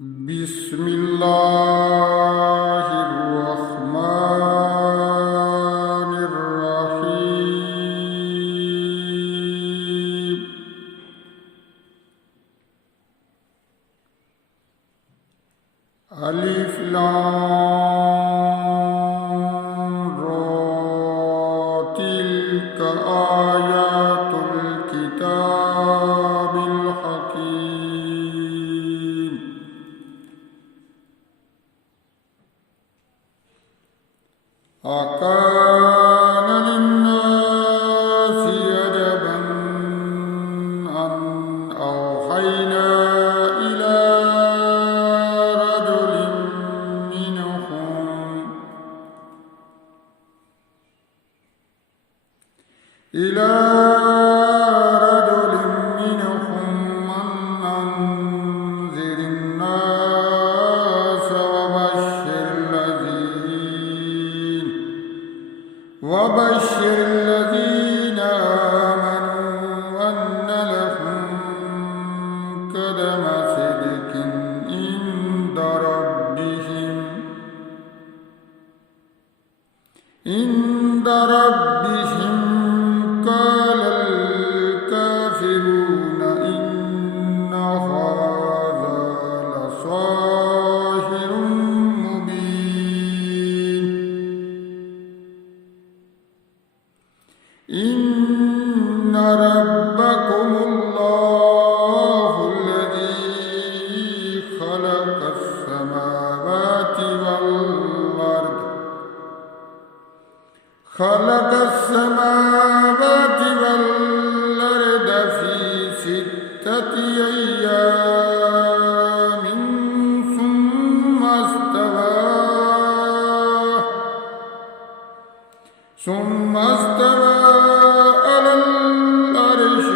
بسم الله الرحمن الرحيم. ألف لام را تلك آيات الكتاب الحكيم. أكان للناس عجبا أن أوحينا إلى رجل منهم أن أنذر الناس وبشر الذين آمنوا أن لهم قدم صدق عند ربهم. قال الكافرون إن هذا لساحر مبين. إن ربكم الله الذي خلق السماوات والأرض في 6 أيام ثم استوى على العرش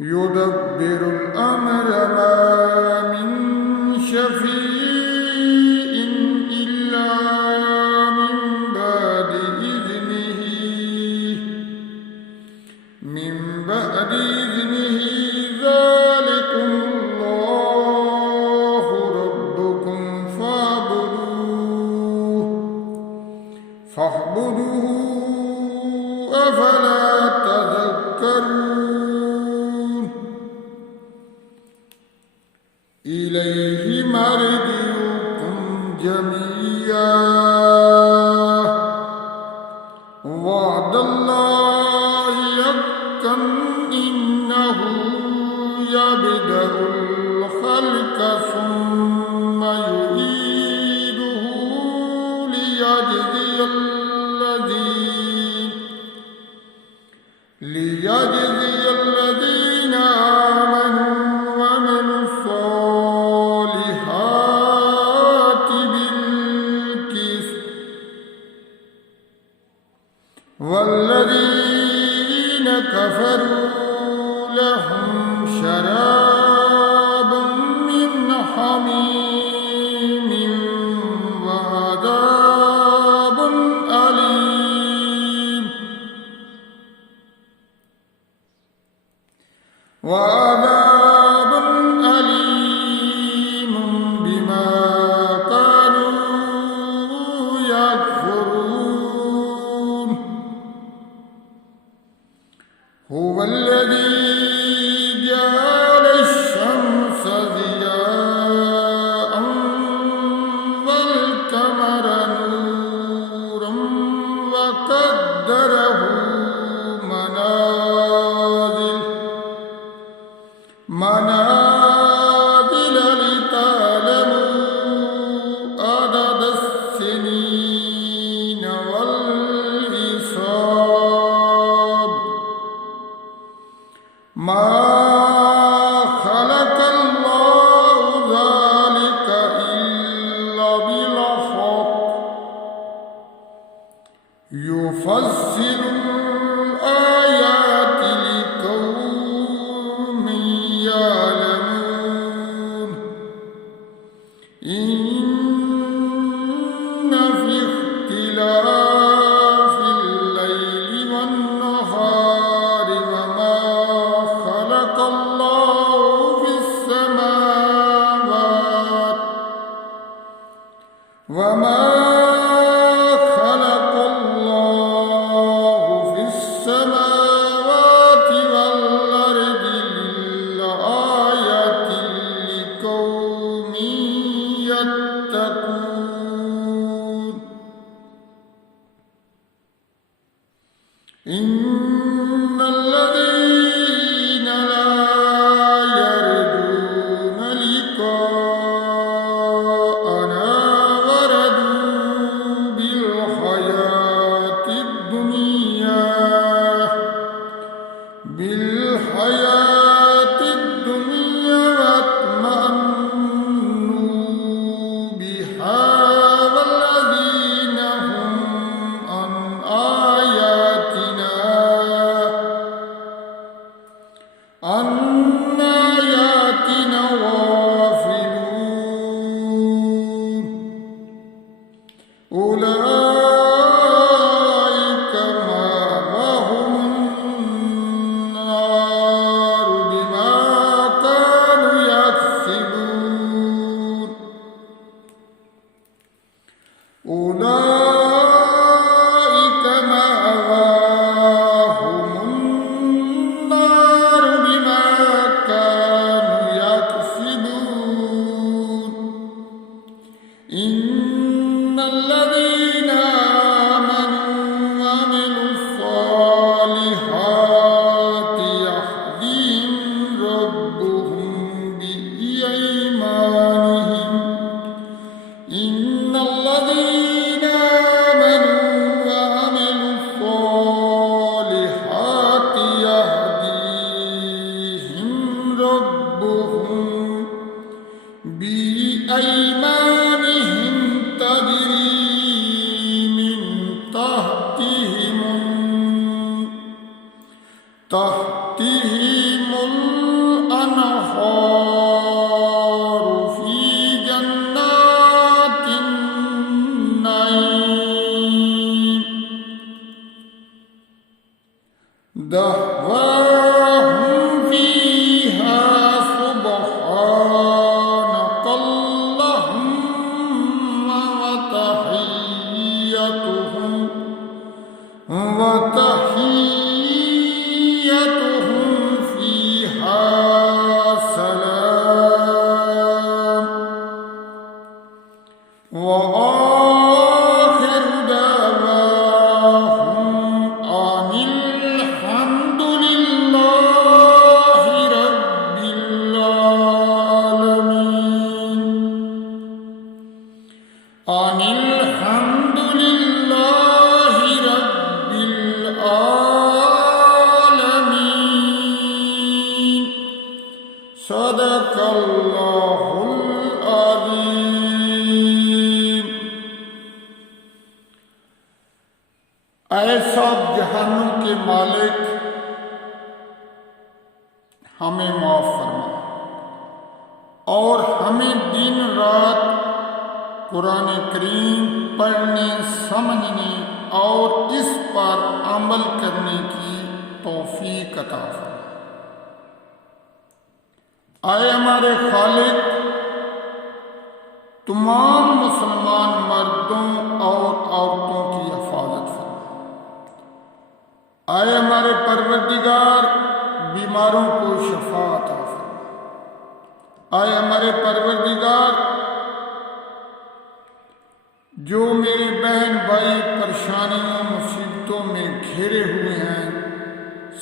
يدبر الأمر ما من شفيع إلا من بعد إذنه. ذلكم الله ربكم فاعبدوه أفلا تذكرون. إليه مرجعكم جميعا وعد الله حقا إنه يبدأ الخلق ثم يعيده ليجزي الذين آمنوا وعملوا الصالحات بالقسط والذين كفروا لهم شراب من حميم وعذاب أليم بما كانوا يكفرون. هو الذي جعل الشمس ضياء والقمر نورا وقدره منازل لتعلموا عدد السنين والحساب. ما خلق الله ذلك إلا بالحق يفصل الآيات لقوم يعلمون. إن في اختلاف الليل والنهار وما إن الذين لا يرجون لقاءنا ورضوا بالحياة الدنيا واطمأنوا بها والذين هم عن آياتنا غافلون أولئك مأواهم النار بما كانوا يكسبون أولئك مأواهم النار بما كانوا يكسبون إن الذين آمنوا وعملوا الصالحات يهديهم ربهم بأيمانهم إن الذين آمنوا وعملوا الصالحات يهديهم ربهم بأيمانهم تجري من تحتهم الأنهار في جنات النعيم دعواهم فيها سبحانك اللهم وتحيتهم فيها سلام وآخر دعواهم أن الحمد لله رب العالمين أن الحمد لله رب العالمين صدق الله العظيم اے سب جہانوں کے مالک ہمیں معاف فرما اور ہمیں دن رات قرآن کریم پڑھنے سمجھنے اور اس پر عمل کرنے کی توفیق عطا فرما۔ اے ہمارے خالق، تمام مسلمان مردوں اور عورتوں کی حفاظت فرما۔ اے ہمارے پروردگار، بیماروں کو شفا عطا فرما۔ اے ہمارے پروردگار، جو میرے بہن بھائی پریشانیوں مصیبتوں میں گھیرے ہوئے ہیں،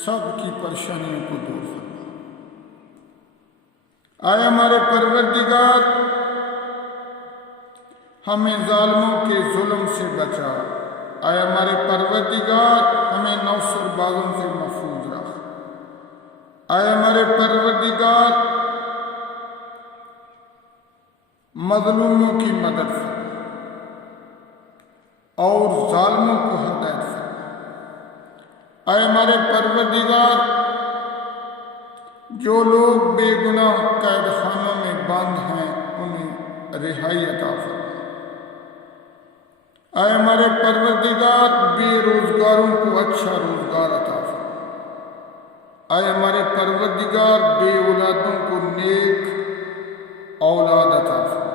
سب کی پریشانیوں کو دور فرما۔ اے ہمارے پروردگار، ہمیں ظالموں کے ظلم سے بچا۔ اے ہمارے پروردگار، ہمیں نوسر بازوں سے محفوظ رکھ۔ اے ہمارے پروردگار، مظلوموں کی مدد فرما اور ظالموں کو ہدایت فرما۔ اے ہمارے پروردگار، جو لوگ بے گناہ قید خانوں میں بند ہیں، انہیں رہائی عطا فرما۔ اے ہمارے پروردگار، بے روزگاروں کو اچھا روزگار عطا فرما۔ اے ہمارے پروردگار، بے اولادوں کو نیک اولاد عطا فرما۔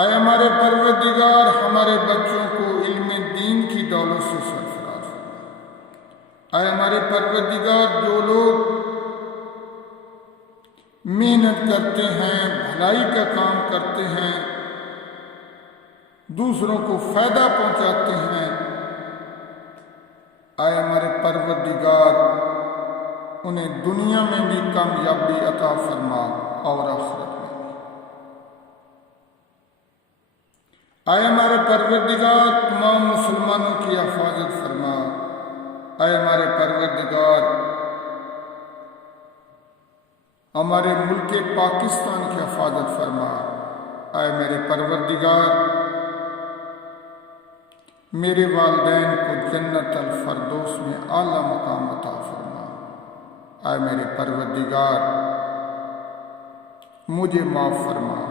اے ہمارے پروردگار، ہمارے بچوں کو علم دین کی دولت سے سرفراز فرما۔ اے ہمارے پروردگار، جو لوگ محنت کرتے ہیں، بھلائی کا کام کرتے ہیں، دوسروں کو فائدہ پہنچاتے ہیں، اے ہمارے پروردگار انہیں دنیا میں بھی کامیابی عطا فرما اور آخرت میں بھی۔ اے ہمارے پروردگار تمام مسلمانوں کی حفاظت فرما۔ اے ہمارے پروردگار ہمارے ملک پاکستان کی حفاظت فرما۔ اے میرے پروردگار میرے والدین کو جنت الفردوس میں اعلیٰ مقام عطا فرما۔ اے میرے پروردگار مجھے معاف فرما۔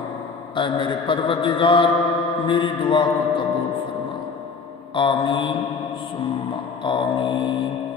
اے میرے پروردگار میری دعا کو قبول فرما۔ آمین ثم آمین۔